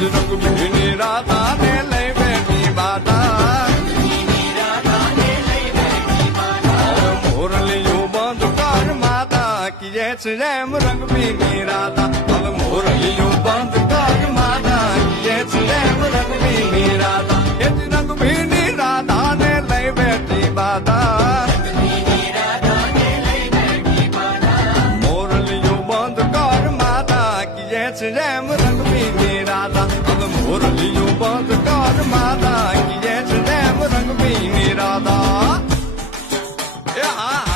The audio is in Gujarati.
રંગ ભીની રાધા ને લઈ બેઠી બાધા મોરલિયું બંધ કર માતા કીએ છે જેમ રંગ ભીની રાધા હવે મોરલિયું બંધ કર માતા કીએ છે જેમ રંગ ભીની રાધા એ જ રંગ ભીની રાધા ને લઈ બેઠી બાધા મોરલિયું બંધ કર માતા કીએ છે જેમ રંગ ભીની રાધા હવે મોરલિયું બંધ કર માતા કીએ છે જેમ રંગ ભીની રાધા. Yeah.